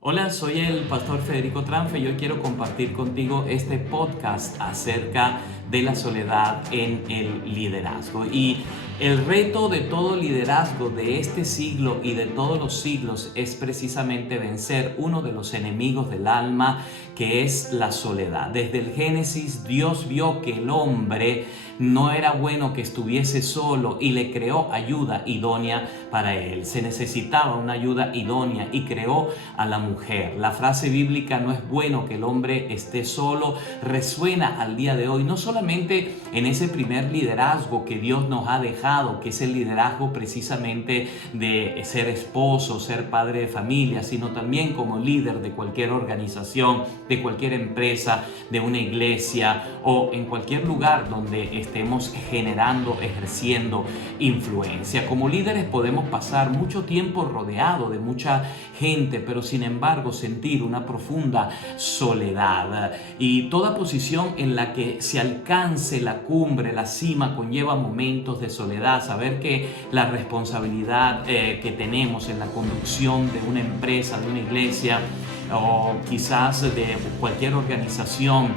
Hola, soy el pastor Federico Tranfe y hoy quiero compartir contigo este podcast acerca de la soledad en el liderazgo. Y el reto de todo liderazgo de este siglo y de todos los siglos es precisamente vencer uno de los enemigos del alma, que es la soledad. Desde el Génesis, Dios vio que el hombre no era bueno que estuviese solo y le creó ayuda idónea para él. Se necesitaba una ayuda idónea y creó a la mujer. La frase bíblica "no es bueno que el hombre esté solo" resuena al día de hoy, no solamente en ese primer liderazgo que Dios nos ha dejado, que es el liderazgo precisamente de ser esposo, ser padre de familia, sino también como líder de cualquier organización, de cualquier empresa, de una iglesia o en cualquier lugar donde estemos generando, ejerciendo influencia. Como líderes podemos pasar mucho tiempo rodeado de mucha gente, pero sin embargo sentir una profunda soledad. Y toda posición en la que se alcance la cumbre, la cima, conlleva momentos de soledad. Saber que la responsabilidad que tenemos en la conducción de una empresa, de una iglesia o quizás de cualquier organización,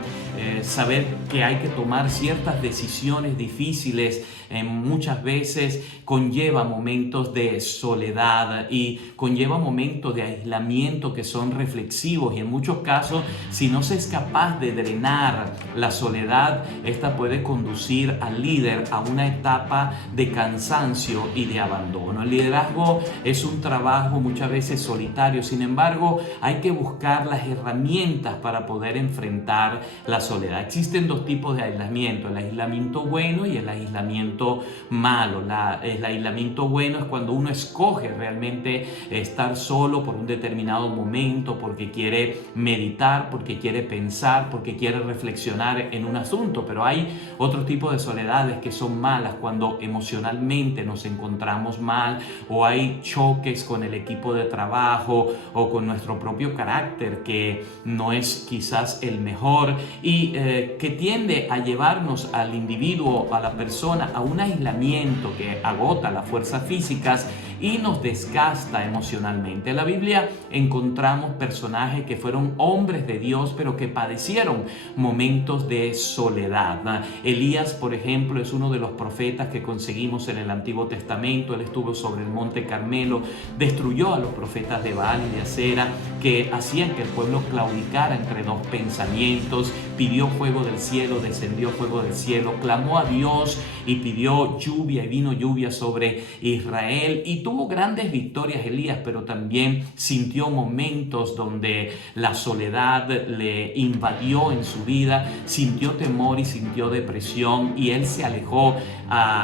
saber que hay que tomar ciertas decisiones difíciles, muchas veces conlleva momentos de soledad y conlleva momentos de aislamiento que son reflexivos, y en muchos casos, si no se es capaz de drenar la soledad, esta puede conducir al líder a una etapa de cansancio y de abandono. El liderazgo es un trabajo muchas veces solitario, sin embargo hay que buscar las herramientas para poder enfrentar la soledad. Existen dos tipos de aislamiento: el aislamiento bueno y el aislamiento malo. El aislamiento bueno es cuando uno escoge realmente estar solo por un determinado momento, porque quiere meditar, porque quiere pensar, porque quiere reflexionar en un asunto. Pero hay otro tipo de soledades que son malas, cuando emocionalmente nos encontramos mal, o hay choques con el equipo de trabajo o con nuestro propio carácter que no es quizás el mejor, y que tiende a llevarnos al individuo, a la persona, a un aislamiento que agota las fuerzas físicas y nos desgasta emocionalmente. En la Biblia encontramos personajes que fueron hombres de Dios, pero que padecieron momentos de soledad. Elías, por ejemplo, es uno de los profetas que conseguimos en el Antiguo Testamento. Él estuvo sobre el monte Carmelo, destruyó a los profetas de Baal y de Acera, que hacían que el pueblo claudicara entre dos pensamientos. Pidió fuego del cielo, descendió fuego del cielo, clamó a Dios y pidió lluvia, y vino lluvia sobre Israel, y tuvo grandes victorias Elías, pero también sintió momentos donde la soledad le invadió en su vida, sintió temor y sintió depresión, y él se alejó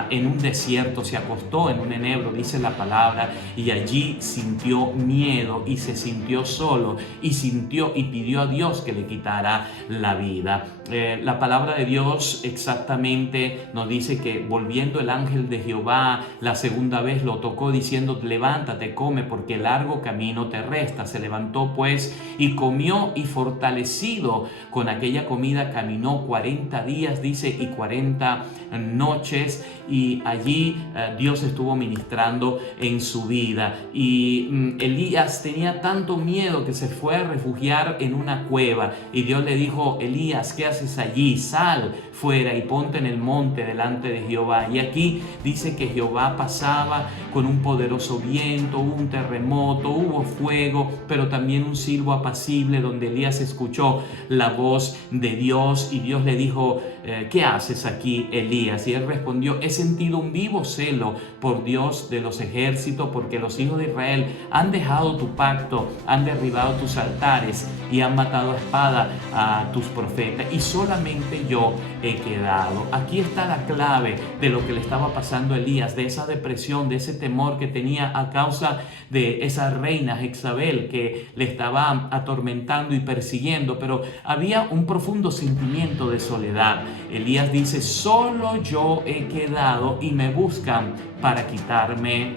en un desierto, se acostó en un enebro, dice la palabra, y allí sintió miedo y se sintió solo, y sintió y pidió a Dios que le quitara la vida. La palabra de Dios exactamente nos dice que volviendo el ángel de Jehová la segunda vez lo tocó diciendo: levántate, come, porque largo camino te resta. Se levantó pues y comió, y fortalecido con aquella comida caminó 40 días, dice, y 40 noches, y allí Dios estuvo ministrando en su vida. Y Elías tenía tanto miedo que se fue a refugiar en una cueva, y Dios le dijo: Elías, ¿qué haces allí? Sal fuera y ponte en el monte delante de Jehová. Y aquí dice que Jehová pasaba con un poderoso viento, hubo un terremoto, hubo fuego, pero también un silbo apacible, donde Elías escuchó la voz de Dios, y Dios le dijo: ¿qué haces aquí, Elías? Y él respondió: he sentido un vivo celo por Dios de los ejércitos, porque los hijos de Israel han dejado tu pacto, han derribado tus altares y han matado a espada a tus profetas, y solamente yo he quedado. Aquí está la clave de lo que le estaba pasando a Elías, de esa depresión, de ese temor que tenía a causa de esa reina Jezabel que le estaba atormentando y persiguiendo, pero había un profundo sentimiento de soledad. Elías dice: solo yo he quedado y me buscan para quitarme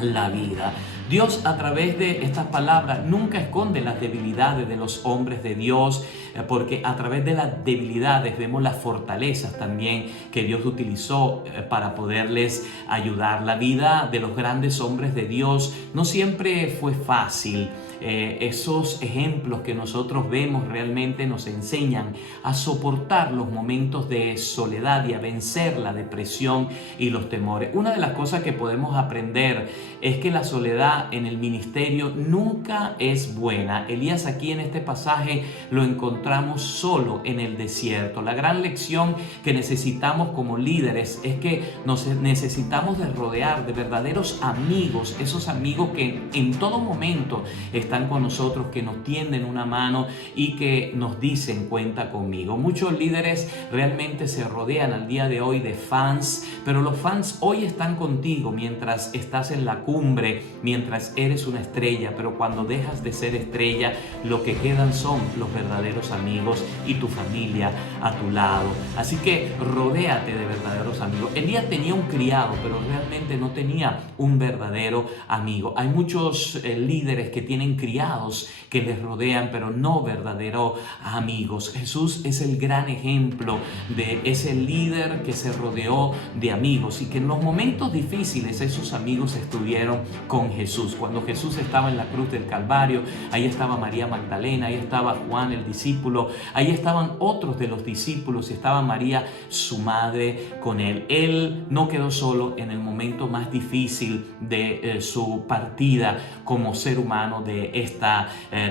la vida. Dios, a través de estas palabras, nunca esconde las debilidades de los hombres de Dios, porque a través de las debilidades vemos las fortalezas también que Dios utilizó para poderles ayudar. La vida de los grandes hombres de Dios no siempre fue fácil. Esos ejemplos que nosotros vemos realmente nos enseñan a soportar los momentos de soledad y a vencer la depresión y los temores. Una de las cosas que podemos aprender es que la soledad en el ministerio nunca es buena. Elías aquí en este pasaje lo encontramos solo en el desierto. La gran lección que necesitamos como líderes es que nos necesitamos de rodear de verdaderos amigos, esos amigos que en todo momento están con nosotros, que nos tienden una mano y que nos dicen cuenta conmigo. Muchos líderes realmente se rodean al día de hoy de fans, pero los fans hoy están contigo mientras estás en la cumbre, mientras eres una estrella, pero cuando dejas de ser estrella, lo que quedan son los verdaderos amigos y tu familia a tu lado. Así que rodéate de verdaderos amigos. Elías tenía un criado, pero realmente no tenía un verdadero amigo. Hay muchos líderes que tienen criados que les rodean, pero no verdaderos amigos. Jesús es el gran ejemplo de ese líder que se rodeó de amigos y que en los momentos difíciles esos amigos estuvieron con Jesús. Cuando Jesús estaba en la cruz del Calvario, ahí estaba María Magdalena, ahí estaba Juan el discípulo, ahí estaban otros de los discípulos y estaba María, su madre, con él. Él no quedó solo en el momento más difícil de su partida como ser humano de esta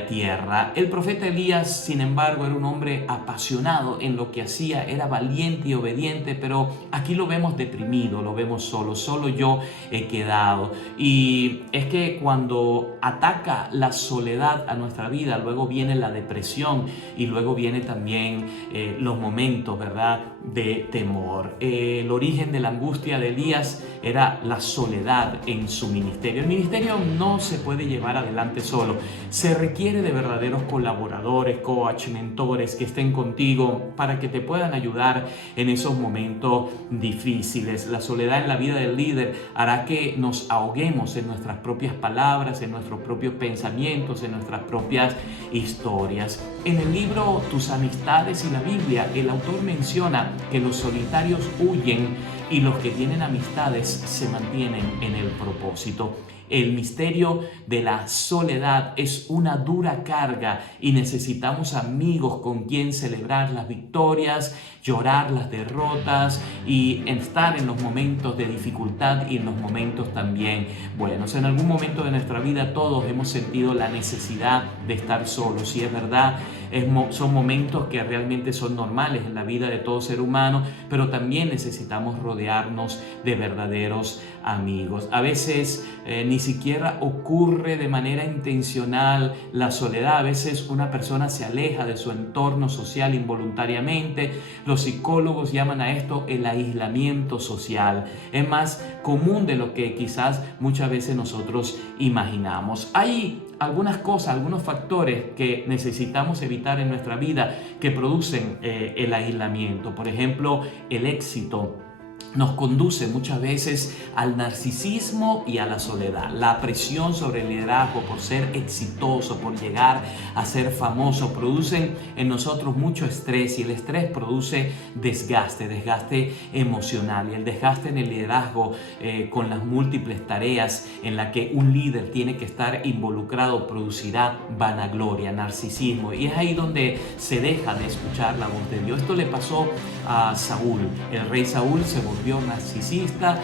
tierra. El profeta Elías, sin embargo, era un hombre apasionado en lo que hacía, era valiente y obediente, pero aquí lo vemos deprimido, lo vemos solo yo he quedado. Y es que cuando ataca la soledad a nuestra vida, luego viene la depresión y luego viene también los momentos, ¿verdad?, de temor. El origen de la angustia de Elías era la soledad en su ministerio. El ministerio no se puede llevar adelante solo. Se requiere de verdaderos colaboradores, coach, mentores que estén contigo para que te puedan ayudar en esos momentos difíciles. La soledad en la vida del líder hará que nos ahoguemos en nuestras propias palabras, en nuestros propios pensamientos, en nuestras propias historias. En el libro Tus amistades y la Biblia, el autor menciona que los solitarios huyen y los que tienen amistades se mantienen en el propósito. El misterio de la soledad es una dura carga y necesitamos amigos con quien celebrar las victorias, llorar las derrotas y estar en los momentos de dificultad y en los momentos también buenos. En algún momento de nuestra vida todos hemos sentido la necesidad de estar solos, y es verdad, son momentos que realmente son normales en la vida de todo ser humano, pero también necesitamos rodearnos de verdaderos amigos. A veces ni siquiera ocurre de manera intencional la soledad. A veces una persona se aleja de su entorno social involuntariamente. Los psicólogos llaman a esto el aislamiento social. Es más común de lo que quizás muchas veces nosotros imaginamos. Hay algunas cosas, algunos factores que necesitamos evitar en nuestra vida que producen el aislamiento. Por ejemplo, el éxito nos conduce muchas veces al narcisismo y a la soledad. La presión sobre el liderazgo por ser exitoso, por llegar a ser famoso, producen en nosotros mucho estrés, y el estrés produce desgaste emocional, y el desgaste en el liderazgo con las múltiples tareas en las que un líder tiene que estar involucrado producirá vanagloria, narcisismo, y es ahí donde se deja de escuchar la voz de Dios. Esto le pasó a Saúl. El rey Saúl se volvió narcisista,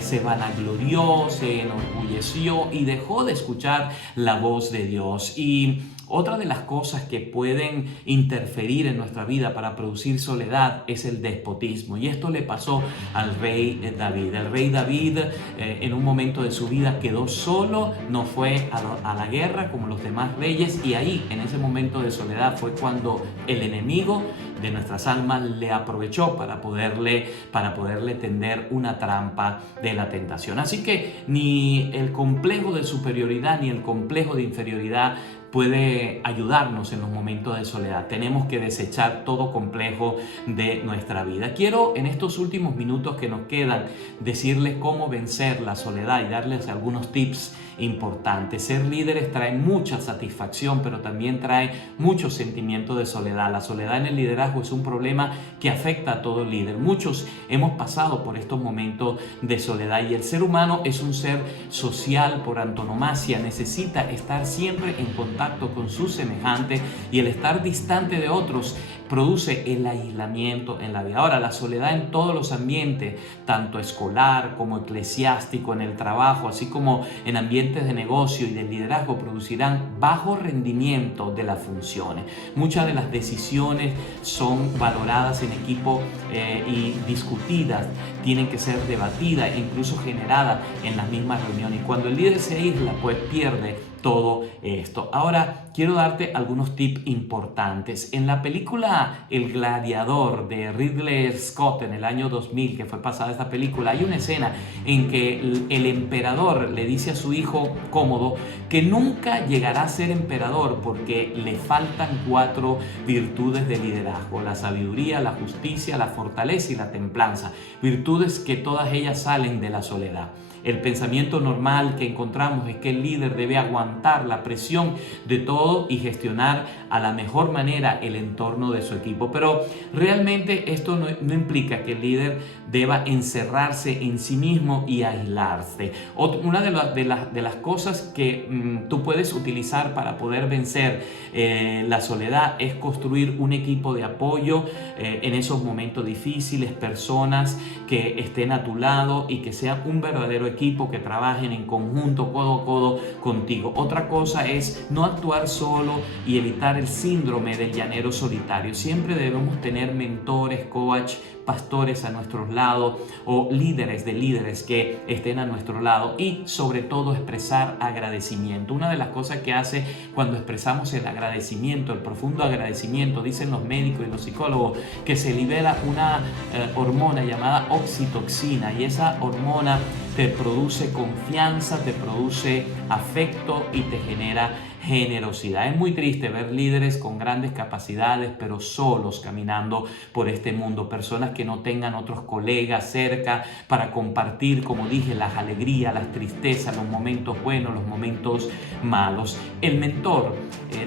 se vanaglorió, se enorgulleció y dejó de escuchar la voz de Dios. Y otra de las cosas que pueden interferir en nuestra vida para producir soledad es el despotismo, y esto le pasó al rey David. El rey David en un momento de su vida quedó solo, no fue a la guerra como los demás reyes, y ahí en ese momento de soledad fue cuando el enemigo de nuestras almas le aprovechó para poderle tender una trampa de la tentación. Así que ni el complejo de superioridad ni el complejo de inferioridad puede ayudarnos en los momentos de soledad. Tenemos que desechar todo complejo de nuestra vida. Quiero en estos últimos minutos que nos quedan decirles cómo vencer la soledad y darles algunos tips importantes. Ser líderes trae mucha satisfacción, pero también trae mucho sentimiento de soledad. La soledad en el liderazgo es un problema que afecta a todo líder. Muchos hemos pasado por estos momentos de soledad y el ser humano es un ser social por antonomasia. Necesita estar siempre en contacto con sus semejantes y el estar distante de otros produce el aislamiento en la vida. Ahora, la soledad en todos los ambientes, tanto escolar como eclesiástico, en el trabajo, así como en ambientes de negocio y de liderazgo, producirán bajo rendimiento de las funciones. Muchas de las decisiones son valoradas en equipo y discutidas, tienen que ser debatidas e incluso generadas en las mismas reuniones. Y cuando el líder se aísla, pues pierde todo esto. Ahora, quiero darte algunos tips importantes. En la película El Gladiador de Ridley Scott en el año 2000, que fue pasada esta película, hay una escena en que el emperador le dice a su hijo Cómodo que nunca llegará a ser emperador porque le faltan 4 virtudes de liderazgo: la sabiduría, la justicia, la fortaleza y la templanza. Virtudes que todas ellas salen de la soledad. El pensamiento normal que encontramos es que el líder debe aguantar la presión de todo y gestionar a la mejor manera el entorno de su equipo. Pero realmente esto no implica que el líder deba encerrarse en sí mismo y aislarse. Una de las cosas que tú puedes utilizar para poder vencer la soledad es construir un equipo de apoyo en esos momentos difíciles, personas que estén a tu lado y que sean un verdadero equipo, que trabajen en conjunto, codo a codo contigo. Otra cosa es no actuar solo y evitar el síndrome del llanero solitario. Siempre debemos tener mentores, coach, pastores a nuestros lados o líderes de líderes que estén a nuestro lado, y sobre todo expresar agradecimiento. Una de las cosas que hace cuando expresamos el agradecimiento, el profundo agradecimiento, dicen los médicos y los psicólogos que se libera una hormona llamada oxitocina, y esa hormona te produce confianza, te produce afecto y te genera generosidad. Es muy triste ver líderes con grandes capacidades pero solos caminando por este mundo, personas que no tengan otros colegas cerca para compartir, como dije, las alegrías, las tristezas, los momentos buenos, los momentos malos. El mentor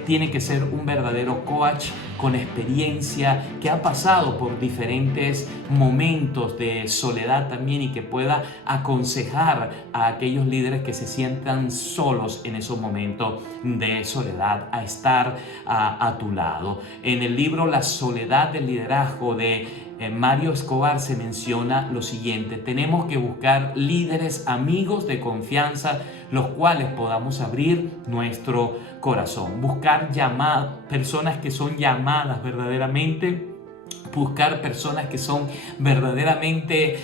tiene que ser un verdadero coach con experiencia, que ha pasado por diferentes momentos de soledad también y que pueda aconsejar a aquellos líderes que se sientan solos en esos momentos de soledad, a estar a tu lado. En el libro La soledad del liderazgo de Mario Escobar se menciona lo siguiente: tenemos que buscar líderes amigos de confianza, los cuales podamos abrir nuestro corazón, buscar personas que son llamadas verdaderamente, buscar personas que son verdaderamente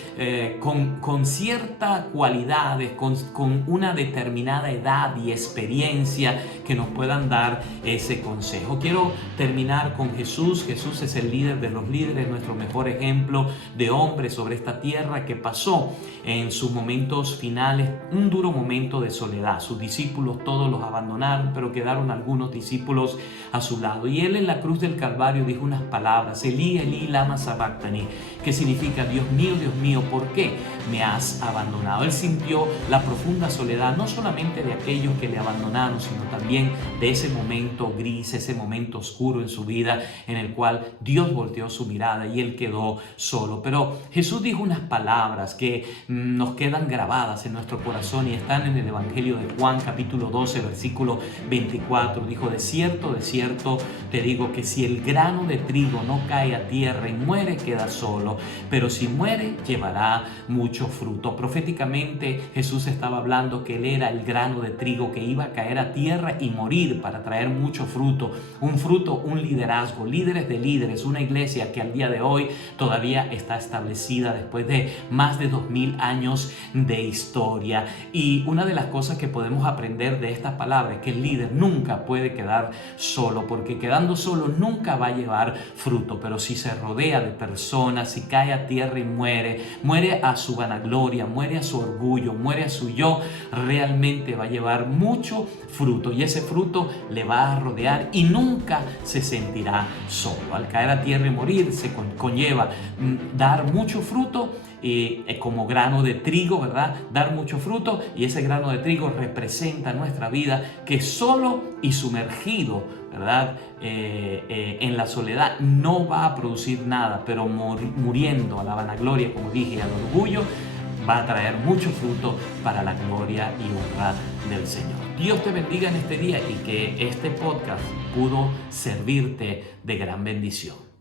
con ciertas cualidades, con una determinada edad y experiencia que nos puedan dar ese consejo. Quiero terminar con Jesús. Jesús es el líder de los líderes, nuestro mejor ejemplo de hombre sobre esta tierra, que pasó en sus momentos finales un duro momento de soledad. Sus discípulos todos los abandonaron, pero quedaron algunos discípulos a su lado. Y él en la cruz del Calvario dijo unas palabras: Elí, Elí, lama sabactani, que significa: Dios mío, ¿por qué me has abandonado? Él sintió la profunda soledad, no solamente de aquellos que le abandonaron, sino también de ese momento gris, ese momento oscuro en su vida, en el cual Dios volteó su mirada y él quedó solo. Pero Jesús dijo unas palabras que nos quedan grabadas en nuestro corazón y están en el Evangelio de Juan, capítulo 12, versículo 24. Dijo: de cierto, te digo que si el grano de trigo no cae a tierra tierra y muere, queda solo, pero si muere, llevará mucho fruto. Proféticamente Jesús estaba hablando que Él era el grano de trigo que iba a caer a tierra y morir para traer mucho fruto, un liderazgo, líderes de líderes, una iglesia que al día de hoy todavía está establecida después de más de 2000 años de historia. Y una de las cosas que podemos aprender de esta palabra es que el líder nunca puede quedar solo, porque quedando solo nunca va a llevar fruto, pero si se rodea de personas, si cae a tierra y muere a su vanagloria, muere a su orgullo, muere a su yo, realmente va a llevar mucho fruto, y ese fruto le va a rodear y nunca se sentirá solo. Al caer a tierra y morir se conlleva dar mucho fruto, como grano de trigo, ¿verdad? Dar mucho fruto, y ese grano de trigo representa nuestra vida, que solo y sumergido, ¿verdad? En la soledad no va a producir nada, pero muriendo a la vanagloria, como dije, al orgullo, va a traer mucho fruto para la gloria y honra del Señor. Dios te bendiga en este día y que este podcast pudo servirte de gran bendición.